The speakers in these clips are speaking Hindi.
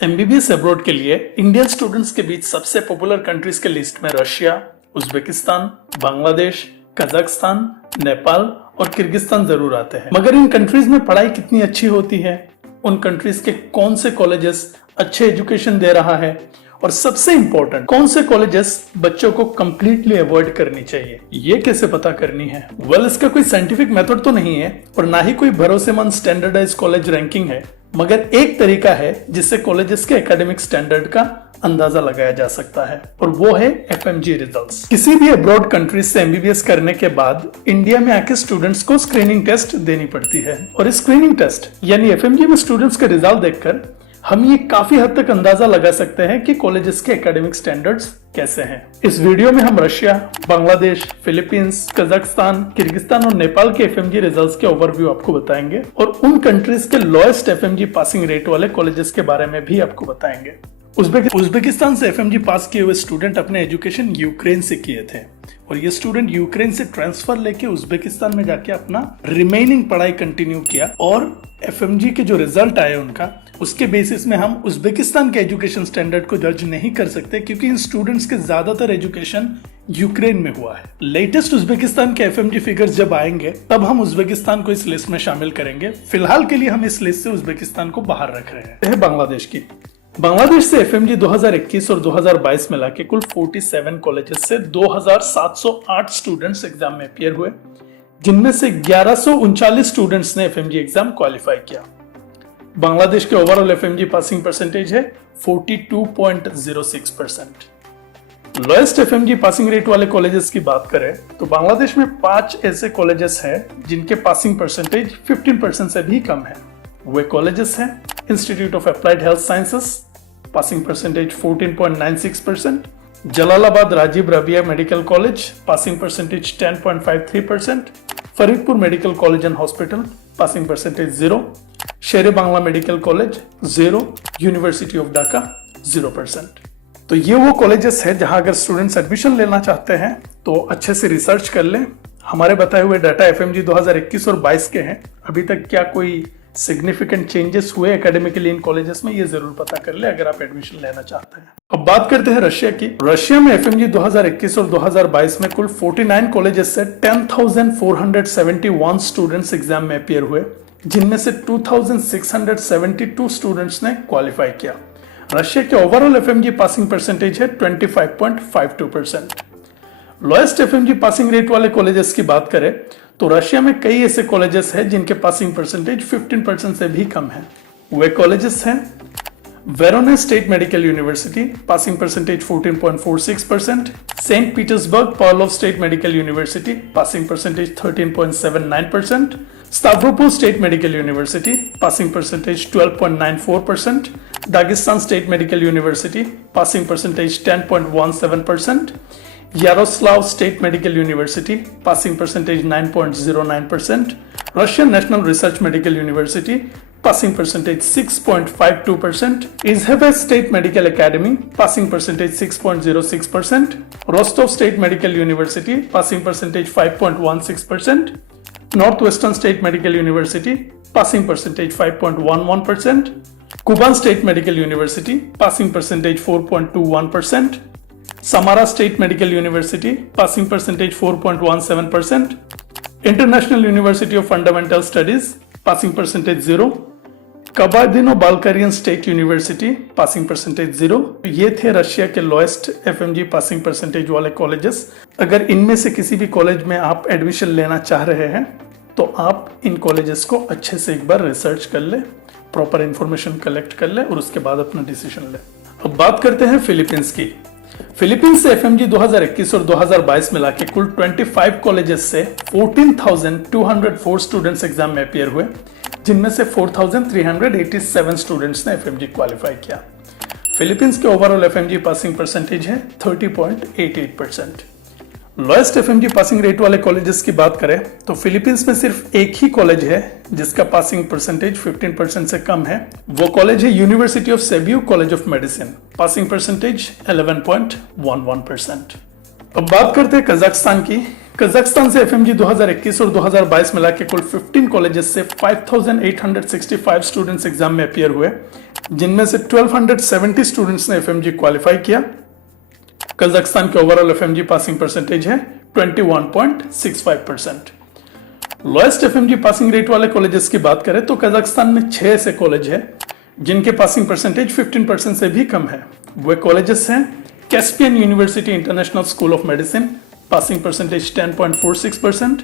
एमबीबीएस अब्रॉड के लिए इंडियन स्टूडेंट्स के बीच सबसे पॉपुलर कंट्रीज के लिस्ट में Russia, Uzbekistan, Bangladesh, Kazakhstan, Nepal और किर्गिस्तान जरूर आते हैं। मगर इन कंट्रीज में पढ़ाई कितनी अच्छी होती है, उन कंट्रीज के कौन से कॉलेजेस अच्छे एजुकेशन दे रहा है और सबसे इंपॉर्टेंट कौन से कॉलेजेस बच्चों को कंप्लीटली अवॉइड करनी चाहिए, ये कैसे पता करनी है। इसका कोई साइंटिफिक मेथड तो नहीं है और ना ही कोई भरोसेमंद स्टैंडर्डाइज कॉलेज रैंकिंग है, मगर एक तरीका है जिससे कॉलेजेस के एकेडमिक स्टैंडर्ड का अंदाजा लगाया जा सकता है और वो है एफएमजी रिजल्ट्स। किसी भी अब्रॉड कंट्रीज से एमबीबीएस करने के बाद इंडिया में आके स्टूडेंट्स को स्क्रीनिंग टेस्ट देनी पड़ती है और इस स्क्रीनिंग टेस्ट यानी एफएमजी में स्टूडेंट्स का रिजल्ट देखकर हम ये काफी हद तक अंदाजा लगा सकते हैं कि कॉलेजेस के एकेडमिक स्टैंडर्ड्स कैसे हैं। इस वीडियो में हम Russia, Bangladesh, Philippines, Kazakhstan, Kyrgyzstan और नेपाल के एफएमजी रिजल्ट्स के ओवरव्यू आपको बताएंगे और उन कंट्रीज के लोएस्ट एफएमजी पासिंग रेट वाले कॉलेजेस के बारे में भी आपको बताएंगे। उज्बेकिस्तान से एफएमजी पास किए हुए स्टूडेंट अपने एजुकेशन यूक्रेन से किए थे और ये स्टूडेंट यूक्रेन से ट्रांसफर लेके उज्बेकिस्तान में जाके अपना रिमेनिंग पढ़ाई कंटिन्यू किया और एफएमजी के जो रिजल्ट आए उनका, उसके बेसिस में हम उज्बेकिस्तान के एजुकेशन स्टैंडर्ड को जज नहीं कर सकते क्योंकि इन स्टूडेंट्स के ज्यादातर एजुकेशन यूक्रेन में हुआ है। लेटेस्ट उज्बेकिस्तान के एफएमजी फिगर्स जब आएंगे तब हम उज्बेकिस्तान को इस लिस्ट में शामिल करेंगे। फिलहाल के लिए हम इस लिस्ट से उज्बेकिस्तान को बाहर रख रहे हैं। बांग्लादेश की बांग्लादेश से एफएमजी 2021 और 2022 मिला के कुल 47 कॉलेजेस से 2708 स्टूडेंट्स एग्जाम में अपीयर हुए, जिनमें से 1139 स्टूडेंट्स ने एफएमजी एग्जाम क्वालिफाई किया। बांग्लादेश के ओवरऑल एफएमजी पासिंग परसेंटेज है 42.06%। लोएस्ट एफएमजी पासिंग रेट वाले कॉलेजेस की बात करें तो बांग्लादेश में 5 ऐसे कॉलेजेस हैं जिनके पासिंग परसेंटेज 15% से भी कम है। वे कॉलेजेस हैं institute of applied health sciences, passing percentage 14.96%, Jalalabad Rajiv Rabia medical college, passing percentage 10.53%, Faridpur medical college and hospital, passing percentage 0, Shere Bangla medical college 0, university of Dhaka 0%। तो ये वो कॉलेजेस है जहां अगर स्टूडेंट्स एडमिशन लेना चाहते हैं तो अच्छे से रिसर्च कर लें। हमारे बताए हुए डाटा एफएमजी 2021 और 22 के हैं। अभी तक क्या कोई सिग्निफिकेंट चेंजेस हुए एकेडमिकली इन कॉलेजेस में, ये जरूर पता कर ले अगर आप एडमिशन लेना चाहते हैं। अब बात करते हैं रशिया की। रशिया में एफएमजी 2021 और 2022 में कुल 49 कॉलेजेस से 10,471 स्टूडेंट्स एग्जाम में अपीयर हुए, जिनमें से 2,672 स्टूडेंट्स ने क्वालिफाई किया। रशिया के ओवरऑल एफएमजी पासिंग परसेंटेज है 25.52%। लोएस्ट एफएमजी पासिंग रेट वाले कॉलेजेस की बात करें तो रशिया में कई ऐसे कॉलेजेस हैं जिनके पासिंग परसेंटेज 15% से भी कम है। वे कॉलेजेस हैं Verona state medical university, passing percentage 14.46%, Saint Petersburg Pavlov state medical university, passing percentage 13.79%, Stavropol state medical university, passing percentage 12.94%, Dagestan state medical university, passing percentage 10.17%, Yaroslav State Medical University, passing percentage 9.09%, Russian National Research Medical University, passing percentage 6.52%, Izhevsk State Medical Academy, passing percentage 6.06%, Rostov State Medical University, passing percentage 5.16%, Northwestern State Medical University, passing percentage 5.11%, Kuban State Medical University, passing percentage 4.21%, Samara State Medical University, passing percentage 4.17%, International University of Fundamental Studies, passing percentage 0, Kabardino-Balkarian State University, passing percentage 0। ये थे रशिया के लोएस्ट एफएमजी पासिंग परसेंटेज वाले कॉलेजेस। अगर इनमें से किसी भी कॉलेज में आप एडमिशन लेना चाह रहे हैं तो आप इन कॉलेजेस को अच्छे से एक बार रिसर्च कर ले, प्रॉपर इंफॉर्मेशन कलेक्ट कर ले और उसके बाद अपना डिसीजन ले। अब बात करते हैं फिलीपींस की। फिलीपींस से एफएमजी 2021 और 2022 मिला के कुल 25 कॉलेजेस से 14,204 स्टूडेंट्स एग्जाम में अपीयर हुए, जिनमें से 4,387 स्टूडेंट्स ने एफएमजी क्वालिफाई किया। फिलीपींस के ओवरऑल एफएमजी पासिंग परसेंटेज है 30.88%। लोएस्ट एफएमजी पासिंग रेट वाले कॉलेजेस की बात करें तो फिलीपींस में सिर्फ एक ही कॉलेज है जिसका पासिंग परसेंटेज 15% से कम है। वो कॉलेज है university of Cebu college of medicine, passing percentage 11.11%। अब बात करते हैं कजाकिस्तान की। कजाकिस्तान से एफएमजी 2021 और 2022 मिला के कुल 15 कॉलेजेस से 5,865 स्टूडेंट्स एग्जाम में अपीयर हुए, जिनमें से 1270 स्टूडेंट्स ने एफएमजी क्वालिफाई किया। कजाकिस्तान के ओवरऑल एफएमजी पासिंग परसेंटेज है 21.65%। लोएस्ट एफएमजी पासिंग रेट वाले कॉलेजेस की बात करें तो कजाकिस्तान में 6 ऐसे कॉलेज है जिनके पासिंग परसेंटेज 15% से भी कम है। वे कॉलेजेस हैं Caspian university international school of medicine, passing percentage 10.46%,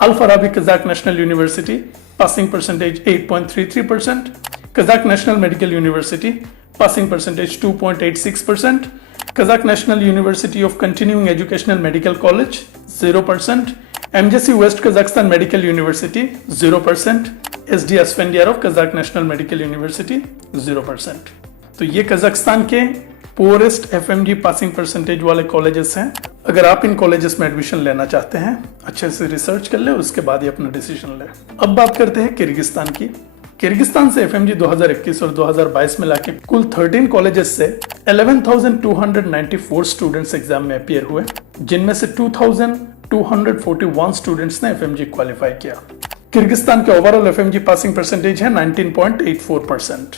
Al Farabi Kazakh national university, passing percentage 8.33%, Kazakh national medical university, passing percentage 2.86%, Kazakh national university of continuing educational medical college 0%, MJC West Kazakhstan medical university 0%, SD Asfendiyarov Kazakh national medical university 0%। तो ये कजाकिस्तान के पोरेस्ट एफएमजी पासिंग परसेंटेज वाले कॉलेजेस हैं। अगर आप इन कॉलेजेस में एडमिशन लेना चाहते हैं, अच्छे से रिसर्च कर ले और उसके बाद ही अपना डिसीजन ले। अब बात करते हैं किर्गिस्तान की। किर्गिस्तान से एफएमजी 2021 और 2022 में लाके कुल 13 कॉलेजेस से 11,294 स्टूडेंट्स एग्जाम में अपीयर हुए, जिनमें से 2,241 स्टूडेंट्स ने एफएमजी क्वालिफाई किया। किर्गिस्तान के ओवरऑल एफएमजी पासिंग परसेंटेज है 19.84%।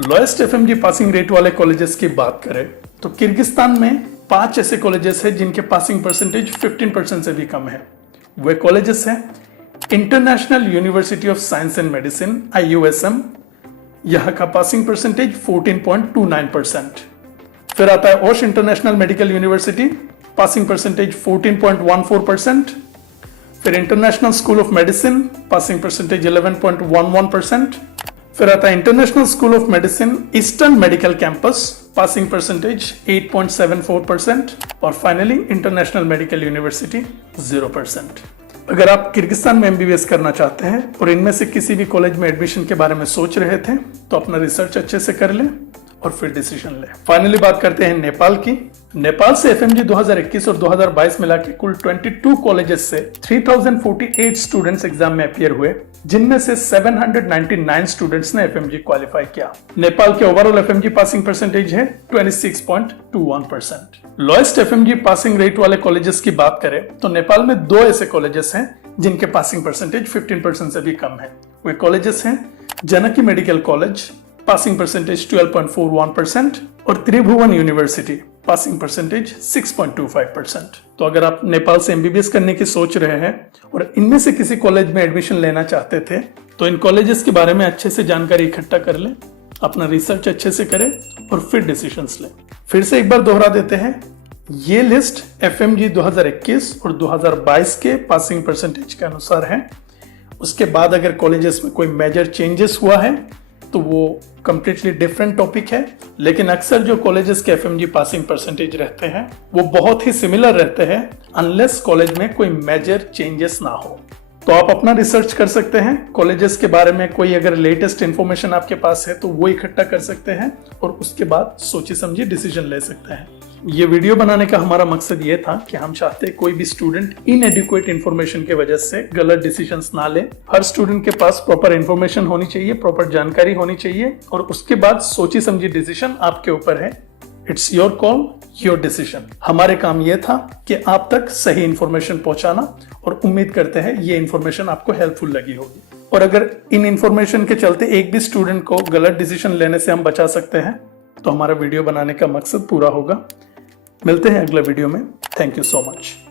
लोएस्ट एफएमजी पासिंग रेट वाले कॉलेजेस की बात करें तो किर्गिस्तान में 5 ऐसे कॉलेजेस हैं जिनके पासिंग परसेंटेज 15% से भी कम है। वे कॉलेजेस हैं international university of science and medicine IUSM, यहां का पासिंग परसेंटेज 14.29%। फिर आता है Osh international medical university, passing percentage 14.14%। फिर international school of medicine, passing percentage 11.11%। फिर आता है international school of medicine eastern medical campus, passing percentage 8.74%। और फाइनली इंटरनेशनल मेडिकल यूनिवर्सिटी 0%। अगर आप किर्गिस्तान में एमबीबीएस करना चाहते हैं और इनमें से किसी भी कॉलेज में एडमिशन के बारे में सोच रहे थे तो अपना रिसर्च अच्छे से कर लें और फिर डिसीजन लें। फाइनली बात करते हैं नेपाल की। नेपाल से एफएमजी 2021 और 2022 मिला के कुल 22 कॉलेजेस से 3048 स्टूडेंट्स एग्जाम में अपीयर हुए, जिनमें से 799 स्टूडेंट्स ने एफएमजी क्वालिफाई किया। नेपाल के ओवरऑल एफएमजी पासिंग परसेंटेज है 26.21%। लोएस्ट एफएमजी पासिंग रेट वाले कॉलेजेस की बात करें तो नेपाल में 2 ऐसे कॉलेजेस हैं जिनके पासिंग परसेंटेज 15% से भी कम है। वे कॉलेजेस हैं जनकी मेडिकल कॉलेज, पासिंग परसेंटेज 12.41%, और त्रिभुवन यूनिवर्सिटी, पासिंग परसेंटेज 6.25%। तो अगर आप नेपाल से एमबीबीएस करने की सोच रहे हैं और इनमें से किसी कॉलेज में एडमिशन लेना चाहते थे तो इन कॉलेजेस के बारे में अच्छे से जानकारी इकट्ठा कर लें, अपना रिसर्च अच्छे से करें और फिर डिसीजंस लें। फिर से एक बार दोहरा देते हैं, ये लिस्ट एफएमजी 2021 और 2022 के पासिंग परसेंटेज के अनुसार है। उसके बाद अगर कॉलेजेस में कोई मेजर चेंजेस हुआ है तो वो कंप्लीटली डिफरेंट टॉपिक है, लेकिन अक्सर जो कॉलेजेस के एफएमजी पासिंग परसेंटेज रहते हैं वो बहुत ही सिमिलर रहते हैं अनलेस कॉलेज में कोई मेजर चेंजेस ना हो। तो आप अपना रिसर्च कर सकते हैं, कॉलेजेस के बारे में कोई अगर लेटेस्ट इंफॉर्मेशन आपके पास है तो वो इकट्ठा कर सकते हैं और उसके बाद सोची समझी डिसीजन ले सकते हैं। ये वीडियो बनाने का हमारा मकसद ये था कि हम चाहते हैं कोई भी स्टूडेंट इनएडिक्वेट इन्फॉर्मेशन की वजह से गलत डिसीजंस ना ले। हर स्टूडेंट के पास प्रॉपर इन्फॉर्मेशन होनी चाहिए, प्रॉपर जानकारी होनी चाहिए और उसके बाद सोची समझी डिसीजन आपके ऊपर है। It's your call, your decision. हमारे काम ये था कि आप तक सही इंफॉर्मेशन पहुंचाना और उम्मीद करते हैं ये इंफॉर्मेशन आपको हेल्पफुल लगी होगी। और अगर इन इंफॉर्मेशन के चलते एक भी स्टूडेंट को गलत डिसीजन लेने से हम बचा सकते हैं तो हमारा वीडियो बनाने का मकसद पूरा होगा। मिलते हैं अगले वीडियो में। Thank you so much.